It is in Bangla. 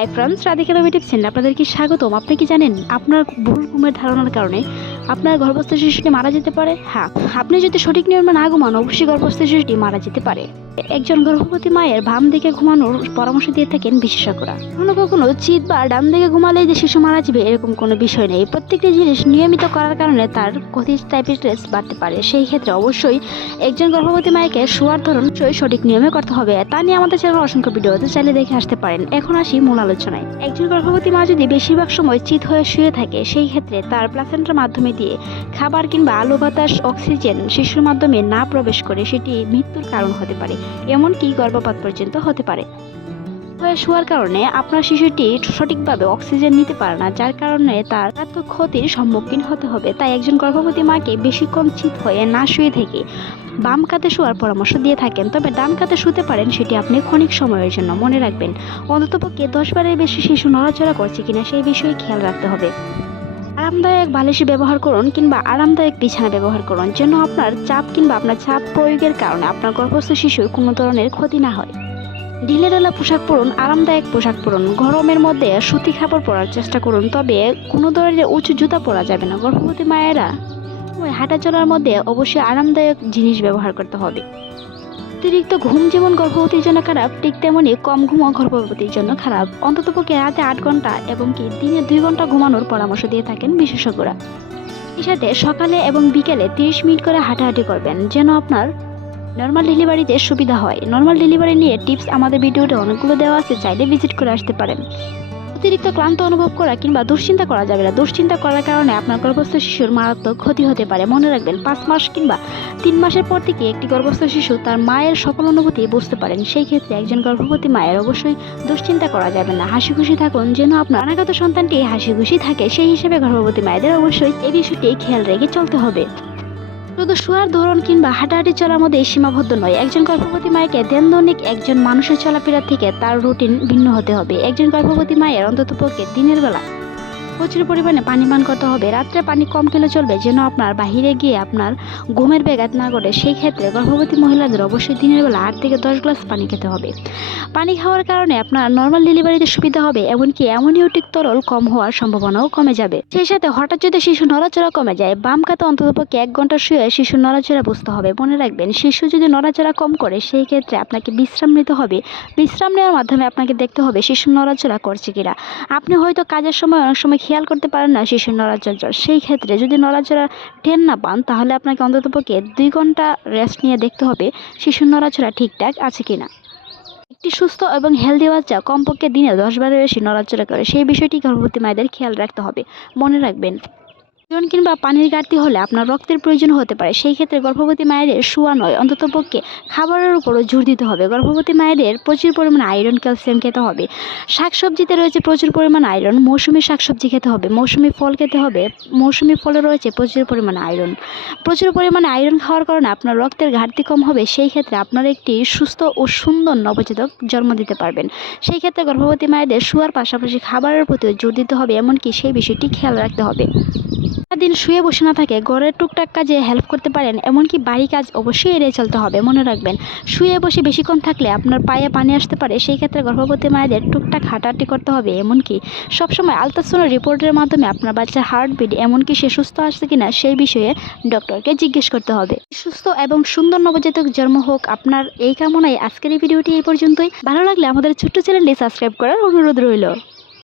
Hi friends Radhika innovative channel আপনাদেরকে স্বাগতম। আপনি কি জানেন, আপনার ভুল ঘুমের ধারণার কারণে আপনার গর্ভস্থ শিশুটি মারা যেতে পারে? হ্যাঁ আপনি যদি সঠিক নিয়মে না ঘুমান, অবশ্যই গর্ভস্থ শিশুটি মারা যেতে পারে। একজন গর্ভবতী মায়ের বাম দিকে ঘুমানোর পরামর্শ দিয়ে থাকেন বিশেষজ্ঞরা। কখনো কখনো চিত বা ডান দিকে ঘুমালেই যে শিশু মারা যাবে এরকম কোনো বিষয় নেই। প্রত্যেকটি জিনিস নিয়মিত করার কারণে তার ক্ষতি ডায়াবেটিস বাড়তে পারে। সেই ক্ষেত্রে অবশ্যই একজন গর্ভবতী মায়েকে শোয়ার ধরন সঠিক নিয়মে করতে হবে। তা নিয়ে আমাদের চ্যানেল অসংখ্য ভিডিও আছে, চাইলে দেখে আসতে পারেন। এখন আসি মূল আলোচনায়। একজন গর্ভবতী মা যদি বেশিরভাগ সময় চিত হয়ে শুয়ে থাকে, সেই ক্ষেত্রে তার প্লাসেন্টার মাধ্যমে দিয়ে খাবার কিংবা আলো বাতাস অক্সিজেন শিশুর মাধ্যমে না প্রবেশ করে, সেটি মৃত্যুর কারণ হতে পারে। এমনকি গর্ভপাত পর্যন্ত হতে পারে? শোয়ার কারণে আপনার শিশুটি সঠিকভাবে অক্সিজেন নিতে পারে না, যার কারণে তার এত ক্ষতির সম্মুখীন হতে হবে। তাই একজন গর্ভবতী মাকে বেশিক্ষণ চিত হয়ে না শুয়ে থেকে বাম কাতে শোয়ার পরামর্শ দিয়ে থাকেন। তবে ডান কাতে শুতে পারেন, সেটি আপনি ক্ষণিক সময়ের জন্য মনে রাখবেন। অন্ততপক্ষে দশ বারের বেশি শিশু নড়াচড়া করছে কিনা সেই বিষয়ে খেয়াল রাখতে হবে। আরামদায়ক বালিশ ব্যবহার করুন কিংবা আরামদায়ক বিছানা ব্যবহার করুন। যেন আপনার চাপ কিংবা আপনার চাপ প্রয়োগের কারণে আপনার গর্ভস্থ শিশুর কোনো ধরনের ক্ষতি না হয়। ঢিলেঢালা পোশাক পরুন, আরামদায়ক পোশাক পরুন। গরমের মধ্যে সুতি খাবার পরার চেষ্টা করুন, তবে কোনো ধরনের উঁচু জুতা পরা যাবে না। গর্ভবতী মায়েরা হাঁটা চলার মধ্যে অবশ্যই আরামদায়ক জিনিস ব্যবহার করতে হবে। অতিরিক্ত ঘুম যেমন গর্ভবতীর জন্য খারাপ, ঠিক তেমনই কম ঘুমও গর্ভবতীর জন্য খারাপ। অন্ততপক্ষে রাতে আট ঘণ্টা এবং কি দিনে দুই ঘণ্টা ঘুমানোর পরামর্শ দিয়ে থাকেন বিশেষজ্ঞরা। এই সাথে সকালে এবং বিকেলে তিরিশ মিনিট করে হাঁটাহাঁটি করবেন, যেন আপনার নর্মাল ডেলিভারিতে সুবিধা হয়। নর্মাল ডেলিভারি নিয়ে টিপস আমাদের ভিডিওতে অনেকগুলো দেওয়া আছে, চাইলে ভিজিট করে আসতে পারেন। অতিরিক্ত ক্লান্ত অনুভব করা কিংবা দুশ্চিন্তা করা যাবে না। দুশ্চিন্তা করার কারণে আপনার গর্ভস্থ শিশুর মারাত্মক ক্ষতি হতে পারে। মনে রাখবেন, পাঁচ মাস কিংবা তিন মাসের পর থেকে একটি গর্ভস্থ শিশু তার মায়ের সকল অনুভূতি বুঝতে পারেন। সেই ক্ষেত্রে একজন গর্ভবতী মায়ের অবশ্যই দুশ্চিন্তা করা যাবে না। হাসি খুশি থাকুন, যেন আপনার অনাগত সন্তানটি হাসি খুশি থাকে, সেই হিসেবে গর্ভবতী মায়েদের অবশ্যই এই বিষয়টি খেয়াল রেখে চলতে হবে। শুধু শোয়ার ধরন কিংবা হাঁটাহাঁটি চলার মধ্যে সীমাবদ্ধ নয়। একজন গর্ভবতী মায়েকে দেনদনিক একজন মানুষের চলাফেরা থেকে তার রুটিন ভিন্ন হতে হবে। একজন গর্ভবতী মায়ের অন্তত পক্ষে দিনের বেলা প্রচুর পরিমাণে পানি পান করতে হবে। রাত্রে পানি কম খেলে চলবে, যেন আপনার বাহিরে গিয়ে আপনার ঘুমের ব্যাঘাত না করে সেই ক্ষেত্রে গর্ভবতী মহিলাদের অবশ্যই দিনের বেলা আট থেকে দশ গ্লাস পানি খেতে হবে। পানি খাওয়ার কারণে আপনার নর্মাল ডেলিভারিতে সুবিধা হবে, এমনকি অ্যামোনিওটিক তরল কম হওয়ার সম্ভাবনাও কমে যাবে। সেই সাথে হঠাৎ যদি শিশু নড়াচড়া কমে যায়, বাম কাতে অন্ততপক্ষে এক ঘণ্টা শুয়ে শিশু নড়াচড়া বুঝতে হবে। মনে রাখবেন, শিশু যদি নড়াচড়া কম করে, সেই ক্ষেত্রে আপনাকে বিশ্রাম নিতে হবে। বিশ্রাম নেওয়ার মাধ্যমে আপনাকে দেখতে হবে শিশু নড়াচড়া করছে কিনা। আপনি হয়তো কাজের সময় অনেক সময় খেয়াল করতে পারেন না শিশুর নড়াচড়া সেই ক্ষেত্রে যদি নড়াচড়া টেন না পান, তাহলে আপনাকে অন্ততপক্ষে দুই ঘণ্টা রেস্ট নিয়ে দেখতে হবে শিশুর নড়াচড়া ঠিকঠাক আছে কি না একটি সুস্থ এবং হেলদি বাচ্চা কমপক্ষে দিনে দশ বারের বেশি নড়াচড়া করে, সেই বিষয়টি গর্ভবতী মায়েদের খেয়াল রাখতে হবে। মনে রাখবেন ওজন কিংবা পানির ঘাটতি হলে আপনার রক্তের প্রয়োজন হতে পারে। সেই ক্ষেত্রে গর্ভবতী মায়েদের শোয়া নয় অন্ততপক্ষে খাবারের উপরও জোর দিতে হবে। গর্ভবতী মায়েদের প্রচুর পরিমাণে আয়রন, ক্যালসিয়াম খেতে হবে। শাকসবজিতে রয়েছে প্রচুর পরিমাণ আয়রন, মৌসুমি শাকসবজি খেতে হবে, মৌসুমি ফল খেতে হবে, মৌসুমি ফলে রয়েছে প্রচুর পরিমাণে আয়রন। প্রচুর পরিমাণে আয়রন খাওয়ার কারণে আপনার রক্তের ঘাটতি কম হবে, সেই ক্ষেত্রে আপনার একটি সুস্থ ও সুন্দর নবজাতক জন্ম দিতে পারবেন। সেই ক্ষেত্রে গর্ভবতী মায়েদের শোয়ার পাশাপাশি খাবারের প্রতিও জোর দিতে হবে, এমনকি সেই বিষয়টি খেয়াল রাখতে হবে। দিন শুয়ে বসে না থাকে, ঘরের টুকটাক কাজে হেল্প করতে পারেন, এমনকি বাড়ি কাজ অবশ্যই এড়িয়ে চলতে হবে, মনে রাখবেন। শুয়ে বসে বেশিক্ষণ থাকলে আপনার পায়ে পানি আসতে পারে, সেই ক্ষেত্রে গর্ভবতী মায়েদের টুকটাক হাঁটাহাঁটি করতে হবে, এমনকি সবসময় আলট্রাসাউন্ড রিপোর্টের মাধ্যমে আপনার বাচ্চার হার্টবিট এমনকি সে সুস্থ আসছে কিনা সেই বিষয়ে ডক্টরকে জিজ্ঞেস করতে হবে। সুস্থ এবং সুন্দর নবজাতক জন্ম হোক আপনার এই কামনায় আজকের এই ভিডিওটি এই পর্যন্তই। ভালো লাগলে আমাদের ছোট্ট চ্যানেলটি সাবস্ক্রাইব করার অনুরোধ রইল।